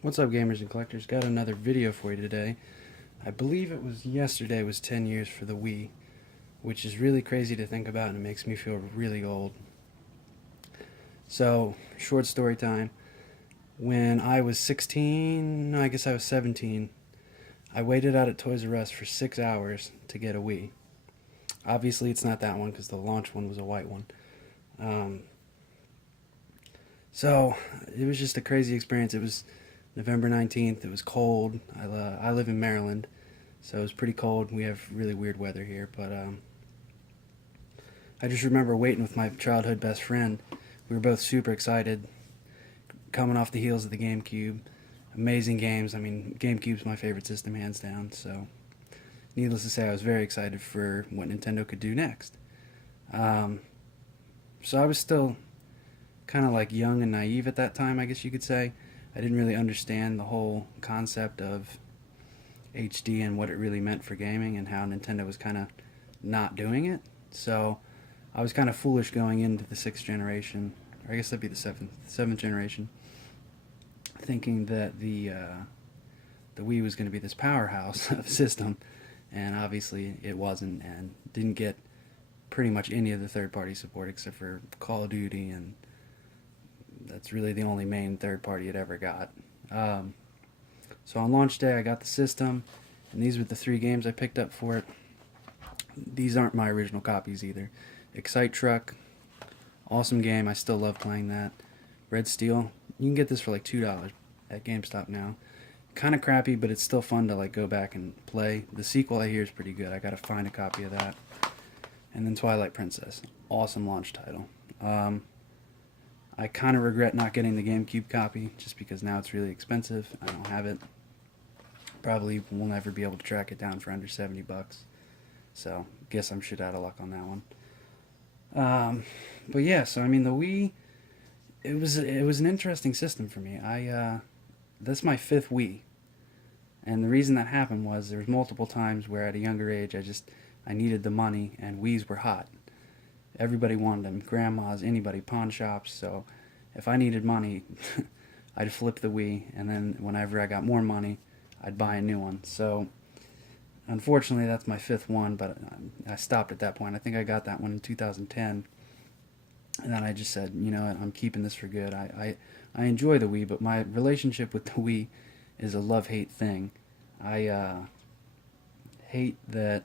What's up, gamers and collectors? Got another video for you today. I believe it was yesterday was 10 years for the Wii, which is really crazy to think about and it makes me feel really old. So, short story time. When I was 16, no, I guess I was 17, I waited out at Toys R Us for 6 hours to get a Wii. Obviously, it's not that one because the launch one was a white one. Um, so, it was just a crazy experience. It was November 19th. It was cold. I live in Maryland, so it was pretty cold. We have really weird weather here, but I just remember waiting with my childhood best friend. We were both super excited, coming off the heels of the GameCube. Amazing games. I mean, GameCube's my favorite system, hands down, so needless to say, I was very excited for what Nintendo could do next. Um, so I was still kind of like young and naive at that time, I guess you could say. I didn't really understand the whole concept of HD and what it really meant for gaming and how Nintendo was kind of not doing it. So I was kind of foolish going into the 6th generation, or I guess that'd be the seventh generation, thinking that the Wii was going to be this powerhouse of system, and obviously it wasn't, and didn't get pretty much any of the third-party support except for Call of Duty, and that's really the only main third party it ever got. So on launch day, I got the system, and these were the 3 games I picked up for it. These aren't my original copies either. Excite Truck, awesome game. I still love playing that. Red Steel, you can get this for like $2 at GameStop now. Kind of crappy, but it's still fun to like go back and play. The sequel I hear is pretty good. I gotta find a copy of that. And then Twilight Princess, awesome launch title. I kind of regret not getting the GameCube copy, just because now it's really expensive. I don't have it. Probably will never be able to track it down for under 70 bucks. So, guess I'm shit out of luck on that one. But yeah, so I mean the Wii, it was an interesting system for me. That's my 5th Wii. And the reason that happened was there was multiple times where at a younger age I needed the money and Wiis were hot. Everybody wanted them, grandmas, anybody, pawn shops. So if I needed money, I'd flip the Wii, and then whenever I got more money, I'd buy a new one. So unfortunately, that's my 5th one, but I stopped at that point. I think I got that one in 2010, and then I just said, you know what, I'm keeping this for good. I enjoy the Wii, but my relationship with the Wii is a love-hate thing. I hate that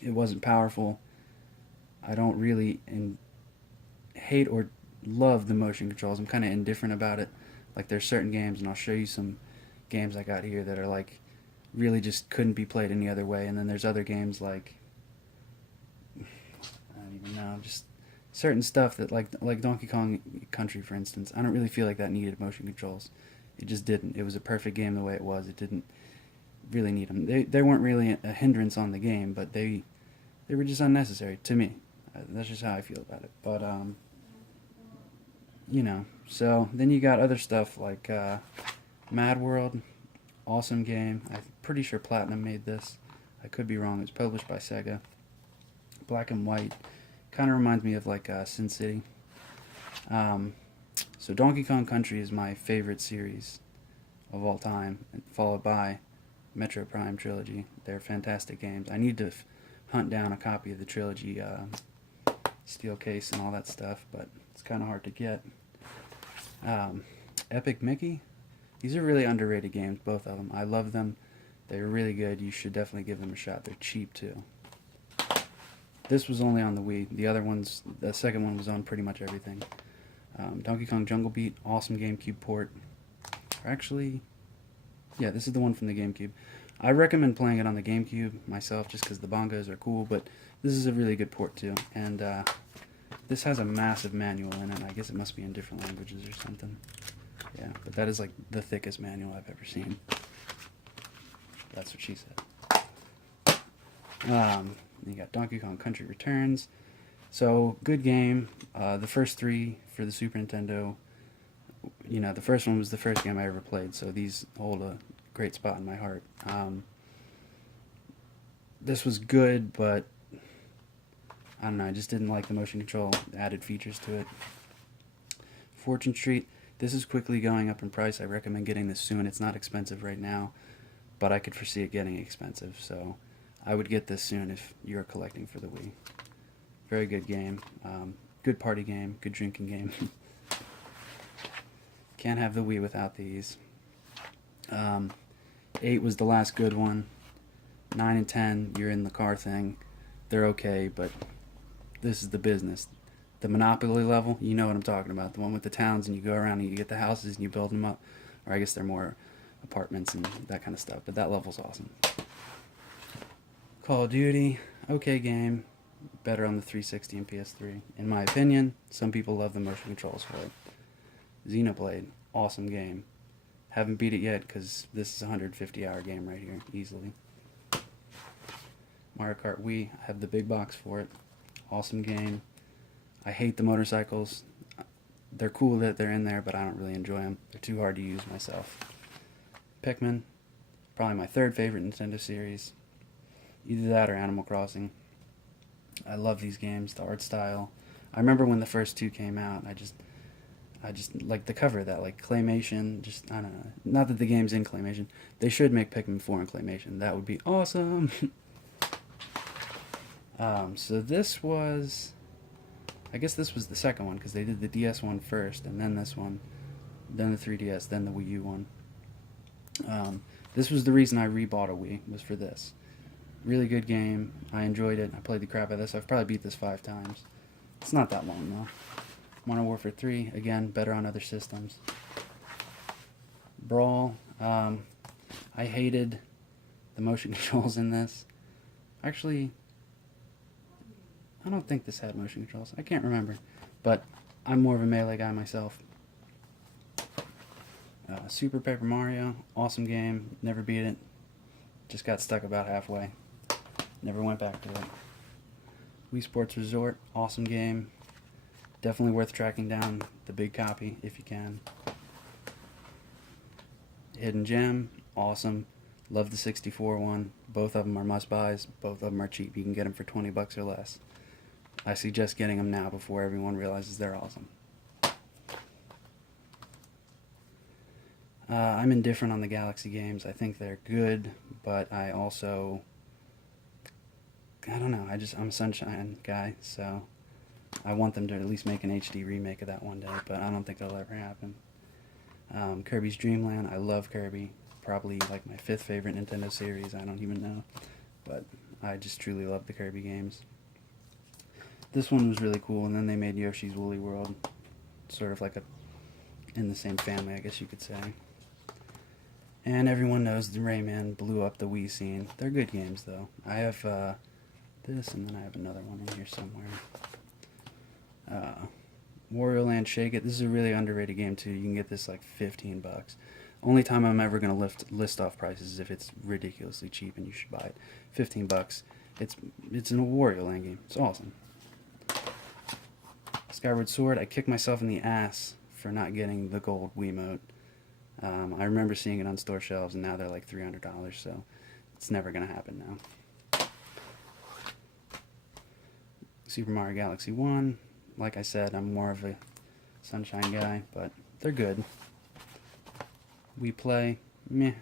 it wasn't powerful. I don't really hate or love the motion controls. I'm kind of indifferent about it. Like there's certain games, and I'll show you some games I got here that are like really just couldn't be played any other way. And then there's other games like I don't even know, just certain stuff that like Donkey Kong Country, for instance. I don't really feel like that needed motion controls. It just didn't. It was a perfect game the way it was. It didn't really need them. They weren't really a hindrance on the game, but they were just unnecessary to me. That's just how I feel about it. But, you know, so then you got other stuff like Mad World, awesome game. I'm pretty sure Platinum made this. I could be wrong. It's published by Sega. Black and white. Kind of reminds me of like Sin City. So Donkey Kong Country is my favorite series of all time, followed by Metro Prime Trilogy. They're fantastic games. I need to hunt down a copy of the trilogy steel case and all that stuff, but it's kind of hard to get. Epic Mickey, these are really underrated games, both of them. I love them. They're really good. You should definitely give them a shot. They're cheap too. This was only on the Wii. The other ones, the second one was on pretty much everything. Donkey Kong Jungle Beat, awesome GameCube port. Or actually, yeah, this is the one from the GameCube. I recommend playing it on the GameCube myself just because the bongos are cool, but this is a really good port too. And this has a massive manual in it. I guess it must be in different languages or something. Yeah, but that is like the thickest manual I've ever seen. That's what she said. You got Donkey Kong Country Returns. So, good game. The first 3 for the Super Nintendo. You know, the first one was the first game I ever played, so these hold a great spot in my heart. This was good, but I don't know, I just didn't like the motion control added features to it. Fortune Street, This is quickly going up in price. I recommend getting this soon. It's not expensive right now, but I could foresee it getting expensive, so I would get this soon if you're collecting for the Wii. Very good game. Good party game. Good drinking game. Can't have the Wii without these. 8 was the last good one. 9 and 10, you're in the car thing. They're okay, but this is the business. The Monopoly level, you know what I'm talking about. The one with the towns and you go around and you get the houses and you build them up. Or I guess they're more apartments and that kind of stuff, but that level's awesome. Call of Duty, okay game. Better on the 360 and PS3. In my opinion, some people love the motion controls for it. Xenoblade, awesome game. Haven't beat it yet because this is a 150-hour game right here, easily. Mario Kart Wii, I have the big box for it. Awesome game. I hate the motorcycles. They're cool that they're in there, but I don't really enjoy them. They're too hard to use myself. Pikmin, probably my third favorite Nintendo series. Either that or Animal Crossing. I love these games, the art style. I remember when the first two came out, I just like the cover of that, like claymation, I don't know. Not that the game's in claymation. They should make Pikmin 4 in claymation. That would be awesome. So this was, I guess this was the second one, because they did the DS one first, and then this one, then the 3DS, then the Wii U one. This was the reason I rebought a Wii, was for this. Really good game. I enjoyed it. I played the crap out of this. I've probably beat this 5 times. It's not that long, though. Modern Warfare 3, again, better on other systems. Brawl, I hated the motion controls in this. Actually, I don't think this had motion controls. I can't remember. But I'm more of a melee guy myself. Super Paper Mario, awesome game. Never beat it. Just got stuck about halfway. Never went back to it. Wii Sports Resort, awesome game. Definitely worth tracking down the big copy if you can. Hidden Gem, awesome. Love the 64 one. Both of them are must-buys. Both of them are cheap. You can get them for 20 bucks or less. I suggest getting them now before everyone realizes they're awesome. I'm indifferent on the Galaxy games. I think they're good, but I also, I don't know, I'm a Sunshine guy, so I want them to at least make an HD remake of that one day, but I don't think it'll ever happen. Kirby's Dream Land, I love Kirby. Probably like my 5th favorite Nintendo series, I don't even know. But I just truly love the Kirby games. This one was really cool, and then they made Yoshi's Woolly World. Sort of like in the same family, I guess you could say. And everyone knows the Rayman blew up the Wii scene. They're good games, though. I have this, and then I have another one in here somewhere. Wario Land Shake It. This is a really underrated game too. You can get this like 15 bucks. Only time I'm ever going to list off prices is if it's ridiculously cheap and you should buy it. 15 bucks. It's an Wario Land game. It's awesome. Skyward Sword. I kicked myself in the ass for not getting the gold Wiimote. I remember seeing it on store shelves, and now they're like $300, so it's never going to happen now. Super Mario Galaxy 1. Like I said, I'm more of a Sunshine guy, but they're good. We Play, meh.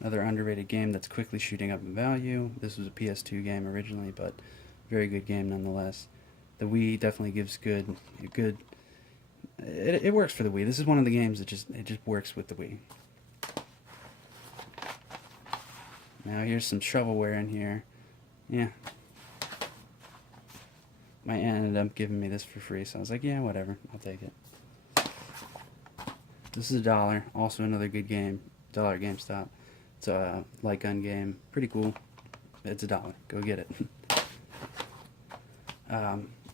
Another underrated game that's quickly shooting up in value. This was a PS2 game originally, but very good game nonetheless. The Wii definitely gives it works for the Wii. This is one of the games that just works with the Wii. Now here's some shovelware in here. Yeah. My aunt ended up giving me this for free, so I was like, yeah, whatever, I'll take it. This is $1. Also another good game. $1 at GameStop. It's a light gun game. Pretty cool. It's $1. Go get it.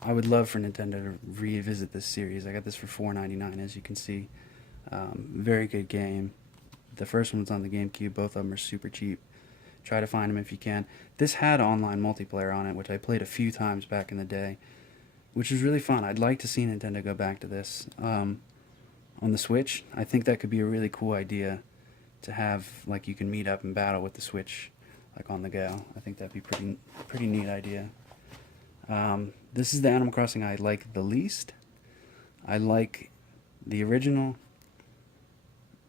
I would love for Nintendo to revisit this series. I got this for $4.99, as you can see. Very good game. The first one's on the GameCube. Both of them are super cheap. Try to find them if you can. This had online multiplayer on it, which I played a few times back in the day, which was really fun. I'd like to see Nintendo go back to this. On the Switch, I think that could be a really cool idea to have, like, you can meet up and battle with the Switch, like, on the go. I think that'd be pretty neat idea. This is the Animal Crossing I like the least. I like the original,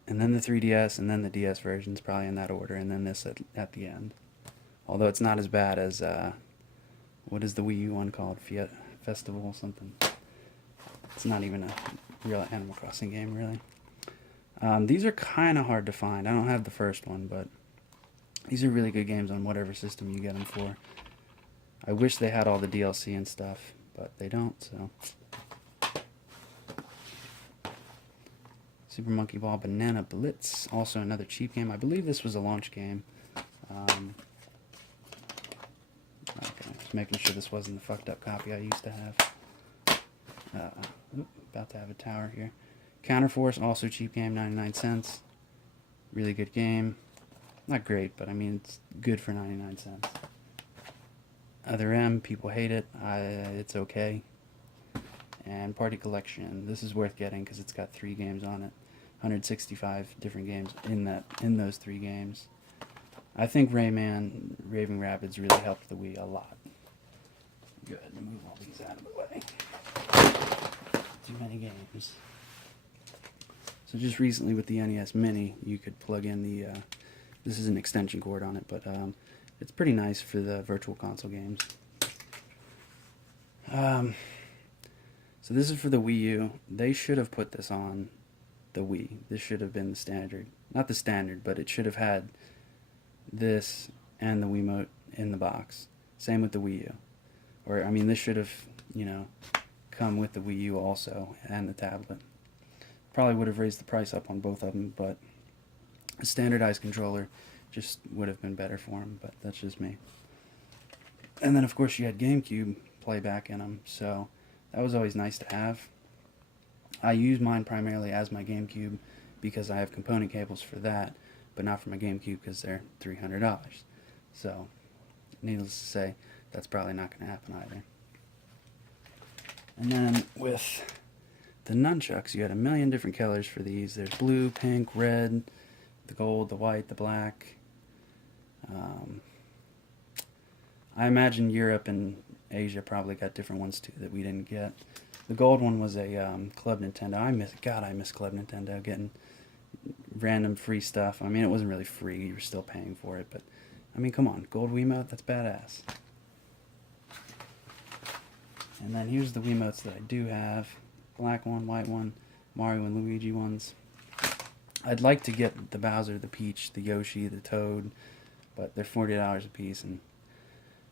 and then the 3DS, and then the DS versions, probably in that order, and then this at the end. Although it's not as bad as, what is the Wii U one called? Fiat Festival something. It's not even a real Animal Crossing game, really. These are kind of hard to find. I don't have the first one, but these are really good games on whatever system you get them for. I wish they had all the DLC and stuff, but they don't, so. Super Monkey Ball Banana Blitz, also another cheap game. I believe this was a launch game. Okay, just making sure this wasn't the fucked up copy I used to have. About to have a tower here. Counterforce, also cheap game, 99 cents. Really good game. Not great, but I mean, it's good for 99 cents. Other M, people hate it. It's okay. And Party Collection. This is worth getting because it's got 3 games on it. 165 different games in those 3 games. I think Rayman Raving Rapids really helped the Wii a lot. Go ahead and move all these out of the way. Too many games. So just recently with the NES Mini, you could plug in the, this is an extension cord on it, but it's pretty nice for the Virtual Console games. So this is for the Wii U. They should have put this on the Wii. This should have been the standard. Not the standard, but it should have had this and the Wiimote in the box. Same with the Wii U. Or, I mean, this should have, you know, come with the Wii U also, and the tablet. Probably would have raised the price up on both of them, but a standardized controller just would have been better for them, but that's just me. And then, of course, you had GameCube playback in them, so that was always nice to have. I use mine primarily as my GameCube because I have component cables for that, but not for my GameCube because they're $300. So, needless to say, that's probably not going to happen either. And then with the nunchucks, you had a million different colors for these. There's blue, pink, red, the gold, the white, the black. I imagine Europe and Asia probably got different ones too that we didn't get. The gold one was a Club Nintendo. I miss Club Nintendo, getting random free stuff. I mean, it wasn't really free. You were still paying for it, but I mean, come on, gold Wiimote, that's badass. And then here's the Wiimotes that I do have. Black one, white one, Mario and Luigi ones. I'd like to get the Bowser, the Peach, the Yoshi, the Toad, but they're $40 a piece, and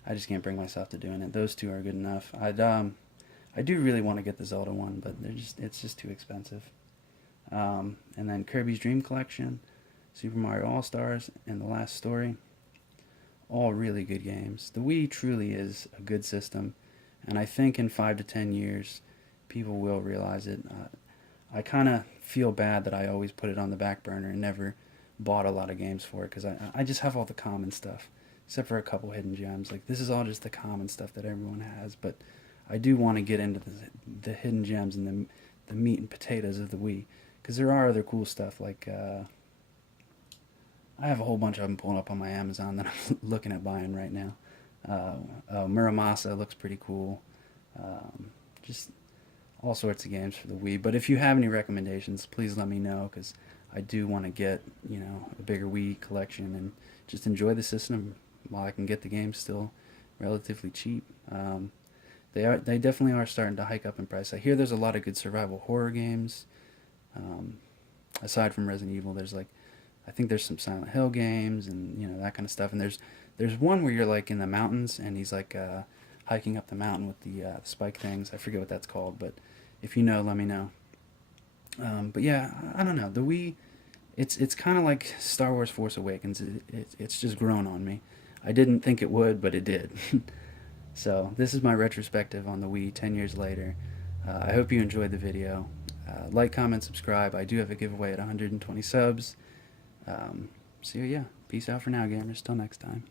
I just can't bring myself to doing it. Those 2 are good enough. I do really want to get the Zelda one, but it's just too expensive. And then Kirby's Dream Collection, Super Mario All-Stars, and The Last Story. All really good games. The Wii truly is a good system, and I think in 5 to 10 years, people will realize it. I kind of feel bad that I always put it on the back burner and never bought a lot of games for it, because I just have all the common stuff, except for a couple hidden gems. Like, this is all just the common stuff that everyone has, but I do want to get into the hidden gems and the meat and potatoes of the Wii, because there are other cool stuff, like, I have a whole bunch of them pulling up on my Amazon that I'm looking at buying right now. Muramasa looks pretty cool. Just all sorts of games for the Wii. But if you have any recommendations, please let me know, because I do want to get, you know, a bigger Wii collection and just enjoy the system while I can get the games still relatively cheap. They definitely are starting to hike up in price. I hear there's a lot of good survival horror games. Aside from Resident Evil, there's like, I think there's some Silent Hill games and, you know, that kind of stuff. And there's one where you're like in the mountains and he's like hiking up the mountain with the spike things. I forget what that's called, but if you know, let me know. But yeah, I don't know. The Wii, it's kind of like Star Wars Force Awakens. It's just grown on me. I didn't think it would, but it did. So this is my retrospective on the Wii 10 years later. I hope you enjoyed the video. Like, comment, subscribe. I do have a giveaway at 120 subs. So yeah, peace out for now, gamers. Till next time.